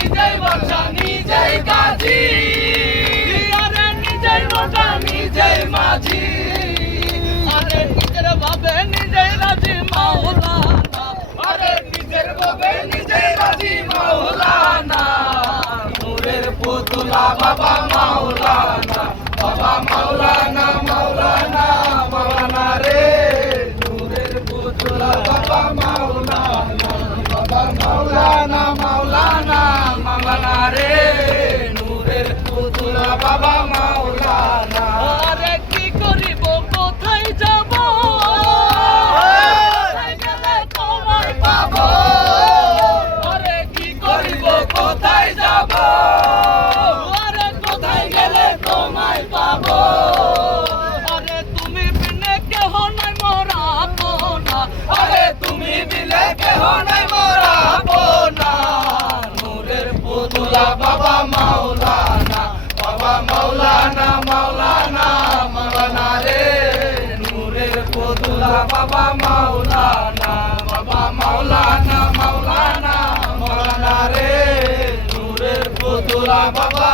নিজেই বাদশা নিজেই গাজী, আরে নিজেই রাজা নিজেই মাঝি, আরে নিজের ভাবে নিজেই রাজি মাওলানা, আরে নিজের ভাবে নিজেই রাজি মাওলানা। নূরের পুতুলা বাবা মাওলানা, বাবা মাওলানা মাওলানা মাওলানা রে। নূরের পুতুলা বাবা মাওলানা, বাবা মাওলানা মাওলানা মাওলানা রে। নূরের পুতুলা বাবা মাওলানা। আরে কি করিব কোথায় যাব, কোথায় গেলে তোমায় পাব, আরে কি করিব কোথায় যাব, আরে কোথায় গেলে তোমায় পাব। আরে তুমি বিনে কেহ নাই মোরা আপনা, আরে তুমি বিনে কেহ নাই মোরা আপনা। নূরের পুতুলা বাবা মাওলানা, বাবা মাওলানা মাওলানা মাওলানা রে। নূরের পুতুলা বাবা মাওলানা, বাবা মাওলানা মাওলানা মাওলানা রে। নূরের পুতুলা বাবা